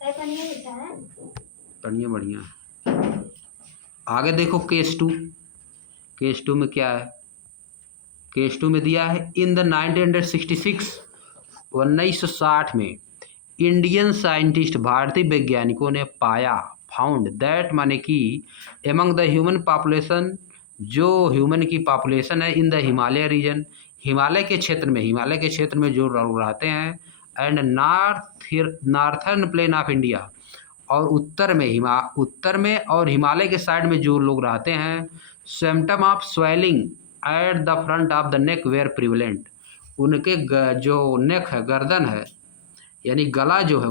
बढ़िया बढ़िया। आगे देखो केस टू। केस टू में क्या है? केस टू में दिया है इन द 1966 1960 में इंडियन साइंटिस्ट भारतीय वैज्ञानिकों ने पाया फाउंड दैट माने कि एमंग द ह्यूमन पॉपुलेशन जो ह्यूमन की पॉपुलेशन है in the Himalaya region Himalaya के क्षेत्र में जो लोग रहते हैं and northern plain of India और उत्तर में और हिमालय के साइड में जो लोग रहते हैं symptom of swelling at the front of the neck were prevalent उनके जो नेक है गर्दन है यानी गला जो है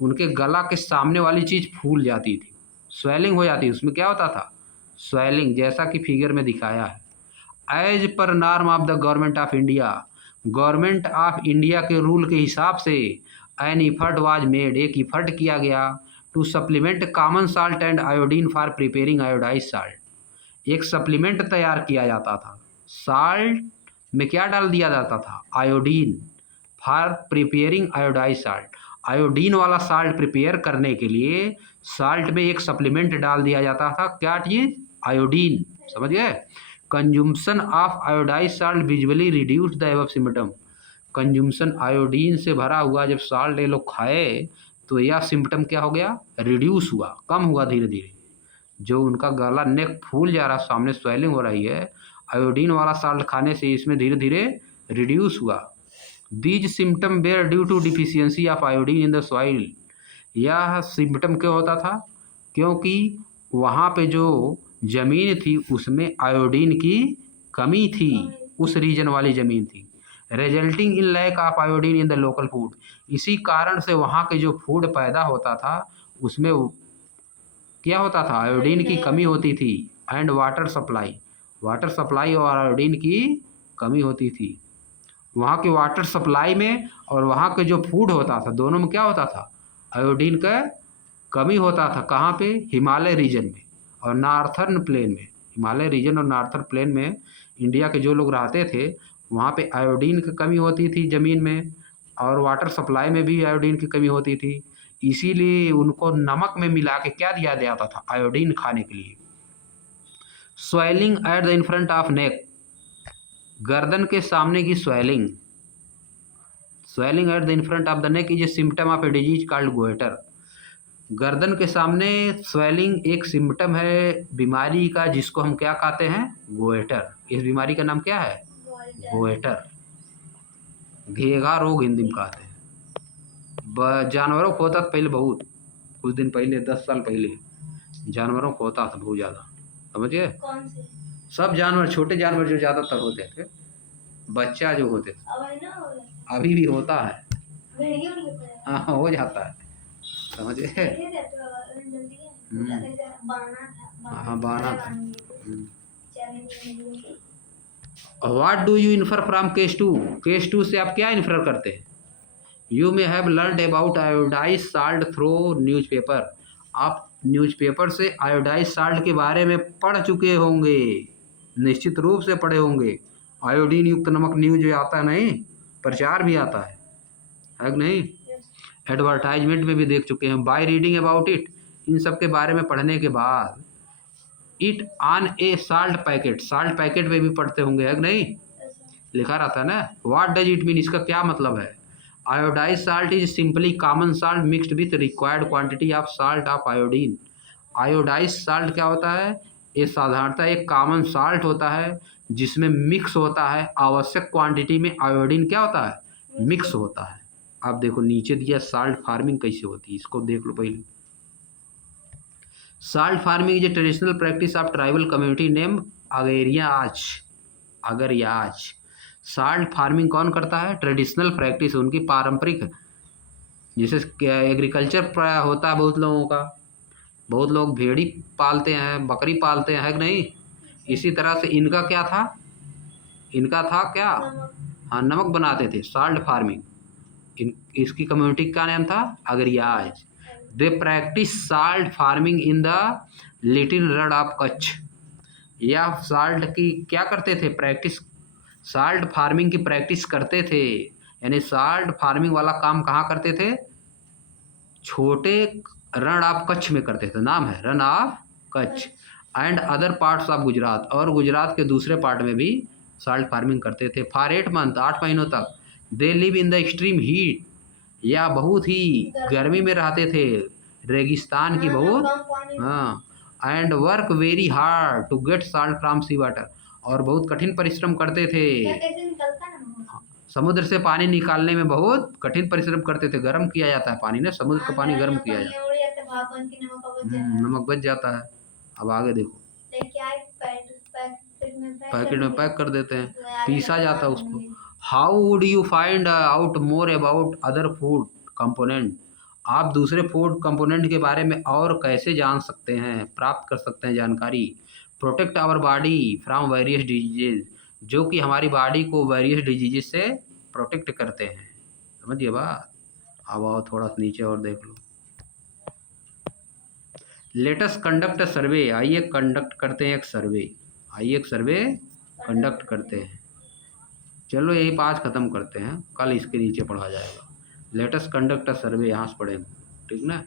उनके गला के सामने वाली चीज़ फूल जाती थी, स्वेलिंग हो जाती। उसमें क्या होता था? स्वेलिंग, जैसा कि फिगर में दिखाया है। As per norm of the government of India के रूल के हिसाब से एन इफर्ट वाज मेड, एक इफर्ट किया गया to supplement common salt and iodine for preparing iodize salt. एक सप्लीमेंट तैयार किया जाता था, साल्ट में क्या डाल दिया जाता था? Iodine for preparing iodize salt. Iodine वाला साल्ट प्रिपेयर करने के लिए साल्ट में एक सप्लीमेंट डाल दिया जाता था। क्या चीज़? आयोडीन। समझ गए? Consumption of iodise salt visually reduce the above symptom. Consumption iodine से भरा हुआ जब साल्ट ये लोग खाए तो यह सिम्टम क्या हो गया? रिड्यूस हुआ, कम हुआ धीरे धीरे। जो उनका गला नेक फूल जा रहा, सामने स्वेलिंग हो रही है, आयोडीन वाला साल्ट खाने से इसमें धीरे धीरे रिड्यूस हुआ। These symptom were due to deficiency of iodine in the soil. यह सिम्टम क्यों होता था? क्योंकि वहाँ पे जो ज़मीन थी उसमें आयोडीन की कमी थी, उस रीजन वाली ज़मीन थी। Resulting in lack of iodine in the local food. इसी कारण से वहाँ के जो फूड पैदा होता था उसमें क्या होता था? आयोडीन की कमी होती थी। एंड वाटर सप्लाई और आयोडीन की कमी होती थी। वहाँ के वाटर सप्लाई में और वहाँ के जो फूड होता था दोनों में क्या होता था? आयोडीन का कमी होता था। कहाँ पे? हिमालय रीजन में और नॉर्थर्न प्लेन में। हिमालय रीजन और नॉर्थर्न प्लेन में इंडिया के जो लोग रहते थे वहाँ पे आयोडीन की कमी होती थी ज़मीन में, और वाटर सप्लाई में भी आयोडीन की कमी होती थी। इसीलिए उनको नमक में मिला के क्या दिया जाता था? आयोडीन खाने के लिए। Swelling at the in front of neck, गर्दन के सामने की swelling at the in front of the neck is a symptom of a disease called goitre. गर्दन के सामने स्वेलिंग एक सिम्टम है बीमारी का जिसको हम क्या कहते हैं? गोइटर। इस बीमारी का नाम क्या है? गोइटर। घेघा रोग हिंदी में कहते हैं। जानवरों को होता था पहले, बहुत कुछ दिन पहले, 10 साल पहले जानवरों को होता था बहुत ज़्यादा। समझिए? कौन से? सब जानवर, छोटे जानवर जो ज़्यादातर होते थे, बच्चा जो होते थे, अभी भी होता है। हाँ हो जाता है। समझिए? हाँ बाना था। What do you infer from case two? Case two से आप क्या इन्फर करते हैं? You may have learned about iodize salt through newspaper. आप न्यूज़पेपर से आयोडाइज साल्ट के बारे में पढ़ चुके होंगे, निश्चित रूप से पढ़े होंगे। आयोडीन युक्त नमक न्यूज आता है, नहीं प्रचार भी आता है कि नहीं? एडवर्टाइजमेंट में भी देख चुके हैं। बाय रीडिंग अबाउट इट, इन सब के बारे में पढ़ने के बाद it on A salt packet में भी पढ़ते होंगे, है कि नहीं? लिखा रहता है ना। व्हाट डज इट मीन, इसका क्या मतलब है? Iodise salt is simply common salt mixed with required quantity of salt of iodine. Iodise salt क्या होता है? ये साधारणतः एक कॉमन साल्ट होता है जिसमें मिक्स होता है आवश्यक क्वांटिटी में आयोडीन क्या होता है? मिक्स होता है। आप देखो नीचे दिया साल्ट फार्मिंग कैसे होती है, इसको देख लो पहले। Salt farming is a traditional practice of tribal community name Agariyas. Salt farming कौन करता है? ट्रेडिशनल प्रैक्टिस, उनकी पारंपरिक, जैसे एग्रीकल्चर होता है बहुत लोगों का, बहुत लोग भेड़ी पालते हैं, बकरी पालते हैं, है कि नहीं? इसी तरह से इनका क्या था? इनका था क्या? हाँ नमक बनाते थे। साल्ट फार्मिंग, इसकी कम्युनिटी का नाम था Agariyas. They practice salt farming in the little Rann of Kutch. या साल्ट की क्या करते थे? प्रैक्टिस, साल्ट फार्मिंग की प्रैक्टिस करते थे। यानी साल्ट फार्मिंग वाला काम कहाँ करते थे? छोटे रण ऑफ कच्छ में करते थे, नाम है run of Kutch. And other parts of Gujarat, और गुजरात के दूसरे पार्ट में भी साल्ट फार्मिंग करते थे। फॉर 8 मंथ, 8 महीनों तक they live in the extreme heat, या बहुत ही गर्मी में रहते थे, रेगिस्तान की बहुत, हाँ। And work very hard to get salt from sea water, और बहुत कठिन परिश्रम करते थे, समुद्र से पानी निकालने में बहुत कठिन परिश्रम करते थे। गर्म किया जाता है पानी ना, समुद्र का पानी गर्म किया जाता है, नमक बच जाता है। अब आगे देखो, पैकेट में पैक कर देते हैं, पीसा जाता है उसको। How would you find out more about other food component, आप दूसरे फूड कंपोनेंट के बारे में और कैसे जान सकते हैं, प्राप्त कर सकते हैं जानकारी। Protect our body from various diseases, जो कि हमारी बॉडी को वेरियस डिजीजेज से प्रोटेक्ट करते हैं, समझिए बात। अब आओ थोड़ा सा नीचे और देख लो। लेटस कंडक्ट सर्वे, आइए कंडक्ट करते हैं एक सर्वे, आइए एक सर्वे कंडक्ट करते हैं। चलो यही 5 खत्म करते हैं, कल इसके नीचे पढ़ा जाएगा। लेटस कंडक्ट सर्वे, यहाँ से पढ़ेंगे, ठीक ना।